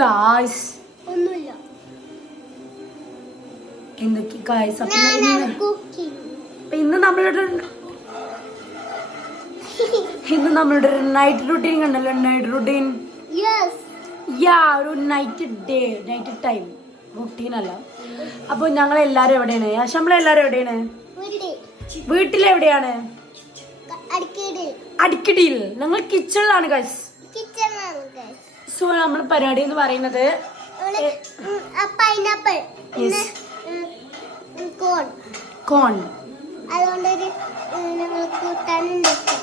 Guys ഒന്നുമില്ല. എന്തൊക്കെ guys ഇന്ന് നമ്മളുടെ ഒരു നൈറ്റ് റുട്ടീൻ കണ്ടല്ലോ. നൈറ്റ് റുട്ടീൻ ഒരു നൈറ്റ് ടൈം റുട്ടീനല്ല. അപ്പൊ ഞങ്ങൾ എല്ലാരും എവിടെയാണ്? നമ്മളെല്ലാരും എവിടെയാണ്? വീട്ടിലെവിടെയാണ്? അടിക്കടിയിൽ. ഞങ്ങൾ കിച്ചണിലാണ് ഗൈസ്. സോ നമ്മൾ പരിപാടി എന്ന് പറയുന്നത് കോൺ.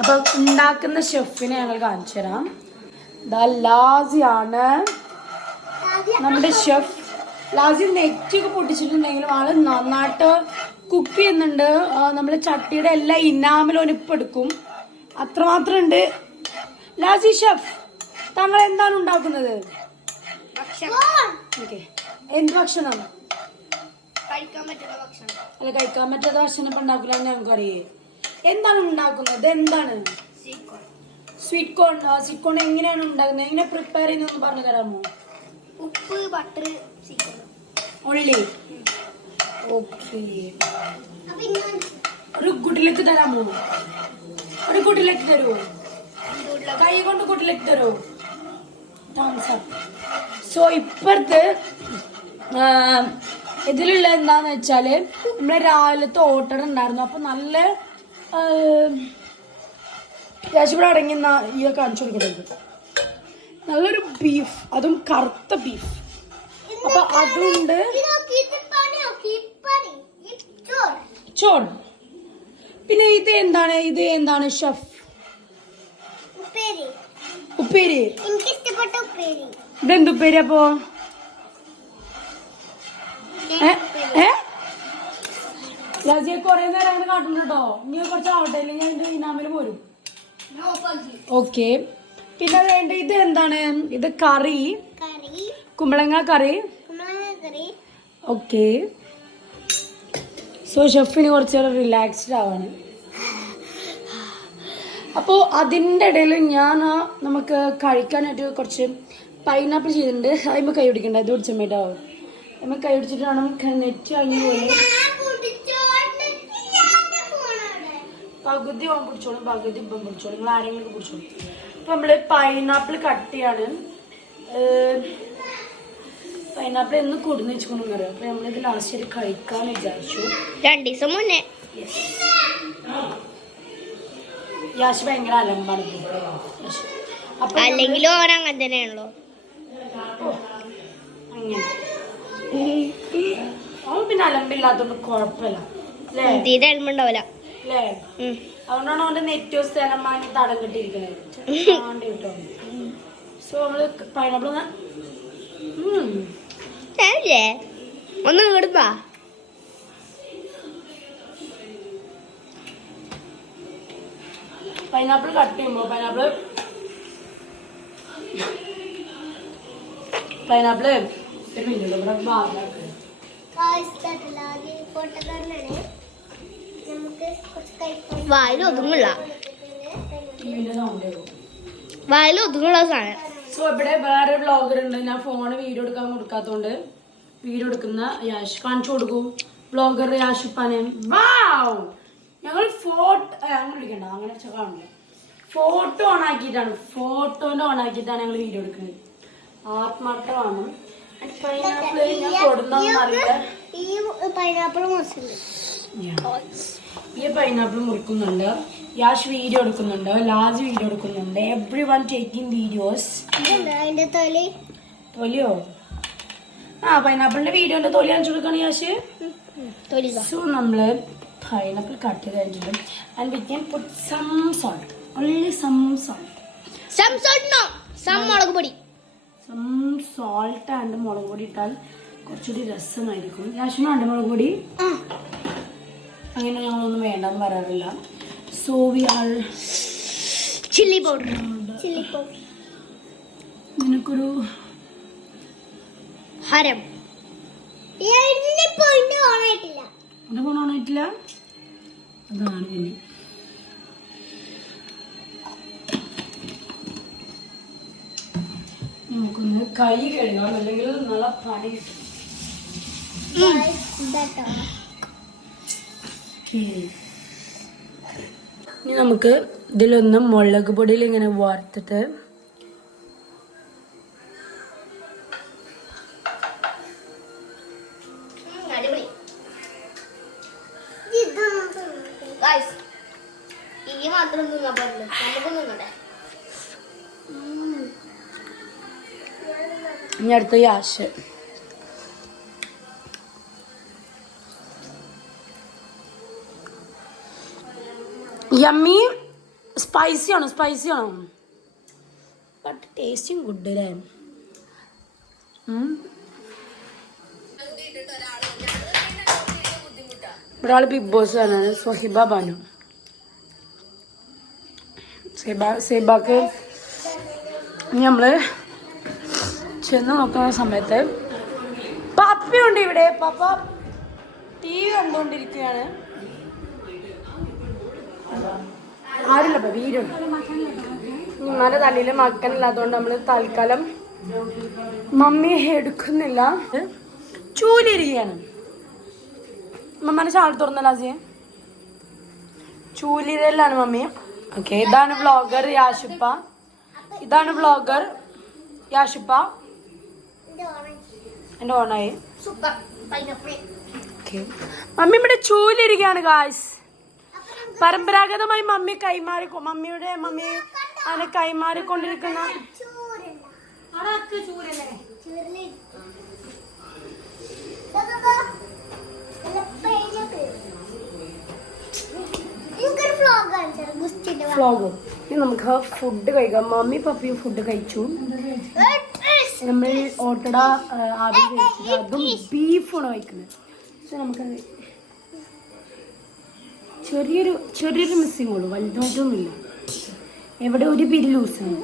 അപ്പൊ ഉണ്ടാക്കുന്ന ഷെഫിനെ ഞങ്ങൾ കാണിച്ചു തരാം. ലാസിയാണ് നമ്മുടെ ഷെഫ്. ലാസി നെറ്റൊക്കെ പൊട്ടിച്ചിട്ടുണ്ടെങ്കിലും ആള് നന്നായിട്ട് കുക്ക് ചെയ്യുന്നുണ്ട്. നമ്മള് ചട്ടിയുടെ എല്ലാ ഇനാമലും ഇപ്പം എടുക്കും. അത്രമാത്രം ഉണ്ട്. ലാസി ഷെഫ്, താങ്കൾ എന്താണ് ഉണ്ടാക്കുന്നത്? എന്ത് ഭക്ഷണം? അല്ല, കഴിക്കാൻ പറ്റാത്ത ഭക്ഷണം ഇപ്പൊ ഉണ്ടാക്കില്ല ഞങ്ങൾക്ക് അറിയേ. എന്താണ് ഉണ്ടാക്കുന്നത്? എന്താണ്? Sweet corn. സ്വീറ്റ് കോൺ എങ്ങനെയാണ് ഉണ്ടാക്കുന്നത്? എങ്ങനെ പ്രിപ്പയർ ചെയ്യുന്നതെന്ന് പറഞ്ഞു തരാമോ? ഉപ്പ്, ബട്ടർ, ഉള്ളി. ഓക്കെ, ഒരു കുട്ടിലേക്ക് തരാമോ? ഒരു കുട്ടിലേക്ക് തരുമോ? കൈ കൊണ്ട് കുട്ടിലേക്ക് തരുമോ? സോ ഇപ്പുറത്ത് ഇതിലുള്ള എന്താന്ന് വെച്ചാല് നമ്മളെ രാവിലത്തെ ഓട്ടർ ഉണ്ടായിരുന്നു. അപ്പൊ നല്ല ഇവിടെ അടങ്ങി ഈ കാണിച്ചു കൊടുക്കുന്നത് നല്ലൊരു ബീഫ്, അതും കറുത്ത ബീഫ്. അപ്പൊ അതുണ്ട്. ചോറ്. പിന്നെ ഇത് എന്താണ് ഷെഫ്? ഉപ്പേരി. ഇതെന്ത് ഉപ്പേരി? അപ്പോ ലാസിയെ കൊറേ നേരം അങ്ങനെ കാട്ടുന്നുണ്ടോ? നീ കുറച്ച് ആവട്ടെ, അല്ലെങ്കിൽ ഞാൻ എന്റെ ഇനാമില് പോരും. ഓക്കെ. പിന്നെ വേണ്ട ഇത് എന്താണ്? ഇത് കറി, കുമ്പളങ്ങ കറി. ഓക്കെ. സോ ഷെഫിന് കുറച്ച് റിലാക്സ്ഡ് ആവാണ്. അപ്പോൾ അതിൻ്റെ ഇടയിൽ നമുക്ക് കഴിക്കാനായിട്ട് കുറച്ച് പൈനാപ്പിൾ ചെയ്തിട്ടുണ്ട്. അതിന് കൈ പിടിക്കണ്ട, ഇത് പിടിച്ചമ്മേട്ടോ. നമ്മൾ കൈ പിടിച്ചിട്ട് വേണം നെറ്റ് കഴിഞ്ഞ പോലെ. പകുതി ഓൻ പിടിച്ചോളും, പകുതി ഇപ്പം പിടിച്ചോളും. നിങ്ങൾ ആരെങ്കിലും പിടിച്ചോളും. അപ്പം നമ്മൾ പൈനാപ്പിൾ കട്ട് ചെയ്യാണ്. പൈനാപ്പിൾ എന്ന് കൊടുന്ന് വെച്ചുകൊണ്ടെന്ന് പറയാം. അപ്പം നമ്മളിത് ലാസ്റ്റ് കഴിക്കാന്ന് വിചാരിച്ചു 2 ദിവസം മുന്നേ. യാശ് ഭയങ്കര അലമ്പാണ്. അല്ലെങ്കിലും അവൻ അങ്ങനെ തന്നെയാണല്ലോ. അങ്ങനെ അവൻ പിന്നെ അലമ്പില്ലാത്തോണ്ട് കുഴപ്പമില്ല തീരെ അലമ്പുണ്ടാവില്ല അല്ലേ? അതുകൊണ്ടാണ് അവന്റെ നെറ്റ് സ്ഥലം വാങ്ങി തടം കെട്ടിയിരിക്കുന്നത് കേട്ടോ. സോ നമ്മള് പൈനാപ്പിൾ ഒന്ന് ഇടുന്നാ. പൈനാപ്പിൾ കട്ട് ചെയ്യുമ്പോ പൈനാപ്പിള് ഒരു മിനിറ്റ് ഇവിടെ വായിലൊതുങ്ങുള്ള സാധനം. സോ ഇവിടെ വേറെ വ്ളോഗർ ഉണ്ട്. ഞാൻ ഫോണ് വീഡിയോ എടുക്കാൻ കൊടുക്കാത്തോണ്ട് വീഡിയോ എടുക്കുന്ന യാഷ് കാണിച്ചു കൊടുക്കും. വ്ളോഗർ യാഷിപ്പാനെ. വാവ്, ഞങ്ങൾ അങ്ങനെ വിളിക്കണ്ട, അങ്ങനെ കാണില്ല. ഫോട്ടോ ഓൺ ആക്കിയിട്ടാണ് ഞങ്ങൾ വീഡിയോ എടുക്കുന്നത്. ആത്മാർത്ഥമാണ്. പൈനാപ്പിൾ ഞാൻ കൊടുന്നറിയില്ല. ഈ പൈനാപ്പിൾ മുറിക്കുന്നുണ്ട്. യാഷ് വീഡിയോ എടുക്കുന്നുണ്ട്. ലാജ് വീഡിയോ എടുക്കുന്നുണ്ട്. Every one taking videos. തൊലിയോ? പൈനാപ്പിളിന്റെ വീഡിയോന്റെ തൊലി കാണിച്ചു കൊടുക്കാണ് യാഷ്. സോ നമ്മള് പൈനാപ്പിൾ കട്ട് ചെയ്ത് കഴിഞ്ഞിട്ട് and we can put some salt. only some salt no some മുളക് പൊടി. some salt and മുളക് പൊടി ഇട്ടാൽ കുറച്ചുകൂടി രസമായിരിക്കും. യാഷിനുണ്ട് മുളക് പൊടി? അങ്ങനെ ഞങ്ങളൊന്നും വേണ്ടെന്ന് പറയാറില്ല. So we are chilli powder. നിനക്കൊരു ഹരം. ഓണായിട്ടില്ല. അതാണ് പിന്നെ നമുക്കൊന്ന് കൈ കഴുകാം, അല്ലെങ്കിൽ നല്ല പണി കിട്ടും. ഇനി നമുക്ക് ഇതിലൊന്ന് മുളക് പൊടിയിൽ ഇങ്ങനെ വാർത്തിട്ട് ഈ മാത്രം തിന്നാ പാടില്ല, നമുക്ക് തിന്നട്ടെ. ഇനി അടുത്ത യാഷ്. യമ്മി. സ്പൈസി ആണോ? ബട്ട് ടേസ്റ്റിങ് ഗുഡ് അല്ലേ? ഒരാൾ ബിഗ് ബോസ് ആണ്, സ്വഹിബ ബാനു. സേബാക്ക് നമ്മള് ചെന്ന് നോക്കുന്ന സമയത്ത് പപ്പയുണ്ട് ഇവിടെ. പപ്പ TV കണ്ടുകൊണ്ടിരിക്കുകയാണ്. ആരില്ല, വീരുണ്ട്. ഉമ്മാന്റെ തലയിൽ മക്കനില്ലാത്തതുകൊണ്ട് നമ്മൾ തൽക്കാലം മമ്മി എടുക്കുന്നില്ല. ചൂലിരിക്കുകയാണ്. മമ്മനെ ചാടി തുറന്നല്ല ആസിയെ, ചൂലിരലാണ് മമ്മി. ഓക്കെ, ഇതാണ് വ്ളോഗർ യാഷിപ്പ. എന്റെ ഓണായി. മമ്മി ഇവിടെ ചൂലിരിക്കുകയാണ് ഗായ്സ്. പരമ്പരാഗതമായി മമ്മി അങ്ങനെ കൈമാറിക്കൊണ്ടിരിക്കുന്ന ഫ്ലോഗ്. ഇനി നമുക്ക് ഫുഡ് കഴിക്കാം. മമ്മി പപ്പിയും ഫുഡ് കഴിച്ചു. നമ്മൾ ഓട്ടട ആവി കഴിച്ചിട്ട് അതും ബീഫാണ് കഴിക്കുന്നത്. സോ നമുക്കത് ചെറിയൊരു മിസ്സിങ് ഉള്ളൂ, വലുതായിട്ടൊന്നുമില്ല. എവിടെ ഒരു പിരി ലൂസാണ്.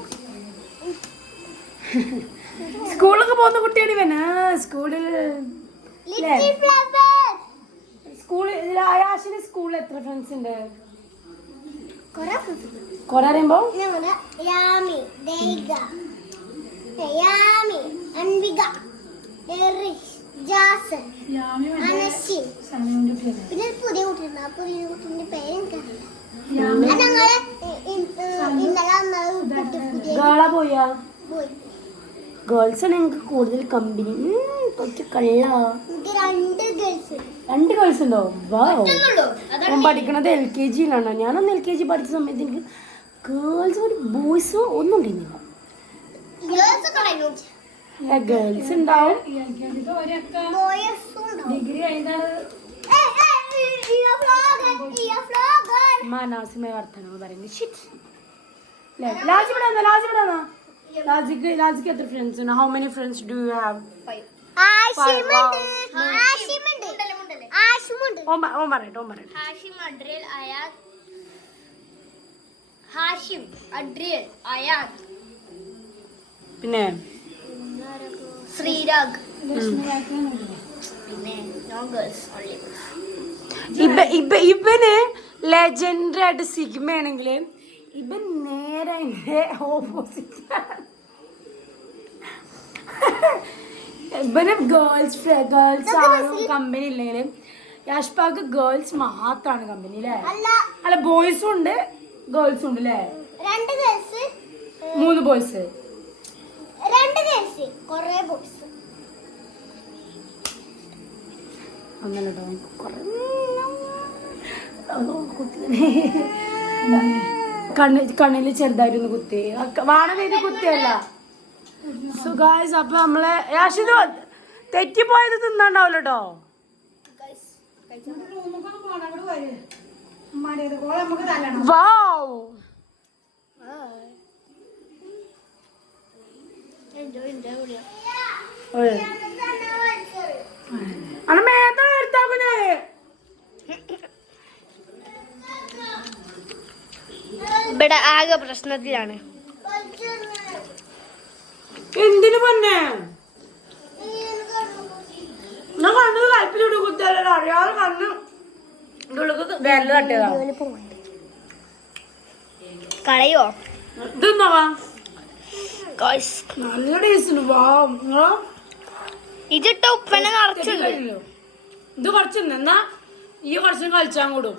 സ്കൂളൊക്കെ പോകുന്ന കുട്ടിയാണ് ഇവന്. ആയാഷിന് സ്കൂളിൽ എത്ര ഫ്രണ്ട്സ് ഉണ്ട്? കൊറേ അറിയുമ്പോ പിന്നെ പുതിയ കുട്ടിയുണ്ട്. ആ പുതിയ കുട്ടിന്റെ പേര് പോയാ ഗേൾസ് ആണ് ഞങ്ങൾക്ക് കൂടുതൽ കമ്പനി. കുറച്ച് കള്ള. രണ്ട് ഗേൾസ് ഉണ്ടോ? ഞാൻ പഠിക്കണത് LKG ഞാനൊന്ന് LKG പഠിച്ച സമയത്ത് എനിക്ക് ഗേൾസ് ബോയ്സ് ഒന്നും ഉണ്ടായിരുന്നില്ല. ഗേൾസ് ഉണ്ടാവും. ഡിഗ്രി മാനാസിമായ വർത്തമാനം പറയുന്നത്. ലാജിക്ക് എത്ര ഫ്രണ്ട്സ് ഉണ്ട്? How many friends do you have? പിന്നെ ശ്രീരാഗ്. ഇവന് ലെജൻഡറി ആയിട്ട് സിഗ്മ ആണെങ്കിൽ ഇവൻ നേരെ ഓപ്പോസിറ്റ്. ഇവന് ഗേൾസ് ആണോ കമ്പനി ഇല്ലെങ്കിലും യാഷ്പാക്ക് ഗേൾസ് മാത്രമാണ് കമ്പനി അല്ലേ? അല്ല, ബോയ്സും ഉണ്ട് ഗേൾസും ഉണ്ട് അല്ലേ? 3 ബോയ്സ്, 2 ഗേൾസ്, കുറേ ബോയ്സ്. അങ്ങനെ കണ്ണില് ചെറുതായിട്ടൊന്ന് കുത്തി. വാണവേദി കുത്തിയല്ല. സോ ഗായ്സ്, അപ്പൊ നമ്മളെ യാഷിത് തെറ്റിപ്പോയത് തിന്നാണ്ടാവല്ലോ കേട്ടോ. വാവ്, മേത്തോടെ എടുത്താക്കും ഞാന്. ഇവിടെ ആകെ പ്രശ്നത്തിലാണ്. എന്തിനു പൊന്നെ? ഞാൻ കണ്ണത് കൽപ്പിലൂടെ കുത്തിയാലോ അറിയാതെ കണ്ണ് വിരല് തട്ടിയതാ. കളയോ? ഇതെന്നാവാ ഗൈസ് നല്ല ടേസ്റ്റ് ഉണ്ട്. വാ ഇതിട്ട് ഉപ്പനെ നിറച്ചുണ്ട്. ഇത് കുറച്ചുണ്ട്. എന്നാ ഈ കുറച്ചും കളിച്ചാൻ കൂടും.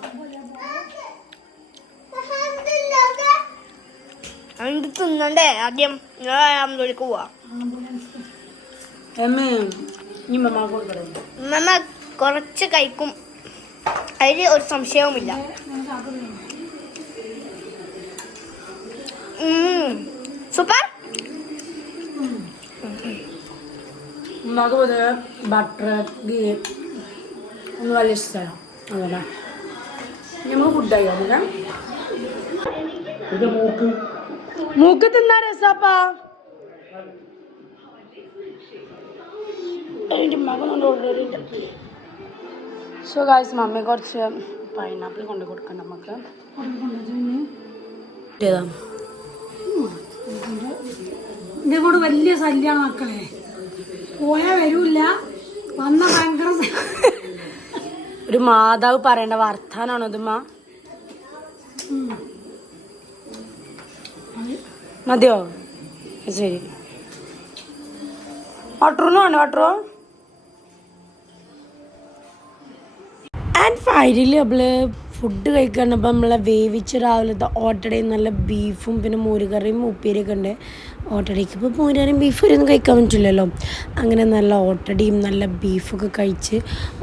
അത് തിന്നണ്ടേ ആദ്യം. ആംബുലൻസ് പോവാ. മമ്മ കുറച്ച് കഴിക്കും, അതിൽ ഒരു സംശയവുമില്ല. സൂപ്പർ. ഉമ്മാക്ക് പൊതുവെ ബട്ടർ ഗീ ഒന്നും വലിയ ഇഷ്ടമല്ല. അതല്ല ഞമ്മൾ ഫുഡായി നമുക്ക് മൂക്ക് തിന്നാ രസാപ്പാ. സോ ഗായ്സ് മമ്മി കുറച്ച് പൈനാപ്പിൾ കൊണ്ട് കൊടുക്കണ്ട നമുക്ക്. ഇതിന്റെ കൂടെ വലിയ ശല്യാണ് മക്കളെ. പോയാ വരൂല്ല, വന്ന ഭയങ്കര ഒരു മാതാവ് പറയേണ്ട വർത്താനാണോ ഇത്? മതിയോ? ശരി. വാട്ടറൊന്നും വേണ്ട. വാട്ടറോ? ആൻഡ് ഫൈനലി നമ്മള് ഫുഡ് കഴിക്കാനപ്പോൾ നമ്മളെ വേവിച്ച് രാവിലത്തെ ഓട്ടടയും നല്ല ബീഫും പിന്നെ മോരുകറിയും ഉപ്പേരിയൊക്കെ ഉണ്ട്. ഓട്ടടയ്ക്ക് ഇപ്പോൾ മോരുകറിയും ബീഫും ഒന്നും കഴിക്കാൻ പറ്റില്ലല്ലോ. അങ്ങനെ നല്ല ഓട്ടടയും നല്ല ബീഫൊക്കെ കഴിച്ച്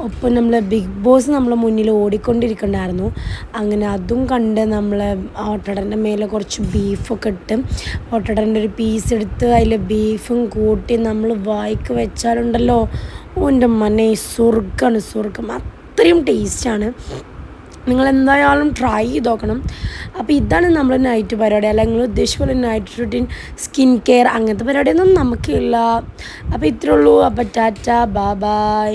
ഒപ്പം നമ്മളെ ബിഗ് ബോസ് നമ്മളെ മുന്നിൽ ഓടിക്കൊണ്ടിരിക്കണ്ടായിരുന്നു. അങ്ങനെ അതും കണ്ട് നമ്മൾ ഓട്ടടൻ്റെ മേലെ കുറച്ച് ബീഫൊക്കെ ഇട്ട് ഓട്ടടൻ്റെ ഒരു പീസ് എടുത്ത് അതിൽ ബീഫും കൂട്ടി നമ്മൾ വായിക്ക് വെച്ചാലുണ്ടല്ലോ, ഓൻ്റെ മനെ സ്വർഗ്ഗമാണ്, സ്വർഗ്ഗം. അത്രയും ടേസ്റ്റാണ്. നിങ്ങളെന്തായാലും ട്രൈ ചെയ്ത് നോക്കണം. അപ്പോൾ ഇതാണ് നമ്മൾ നൈറ്റ് പരിപാടി. അല്ല നിങ്ങൾ ഉദ്ദേശിച്ച പോലെ നൈറ്റ് റുട്ടീൻ സ്കിൻ കെയർ അങ്ങനത്തെ പരിപാടിയൊന്നും നമുക്കില്ല. അപ്പോൾ ഇത്രേ ഉള്ളൂ. അപ്പോൾ ടാറ്റ, ബൈ ബൈ.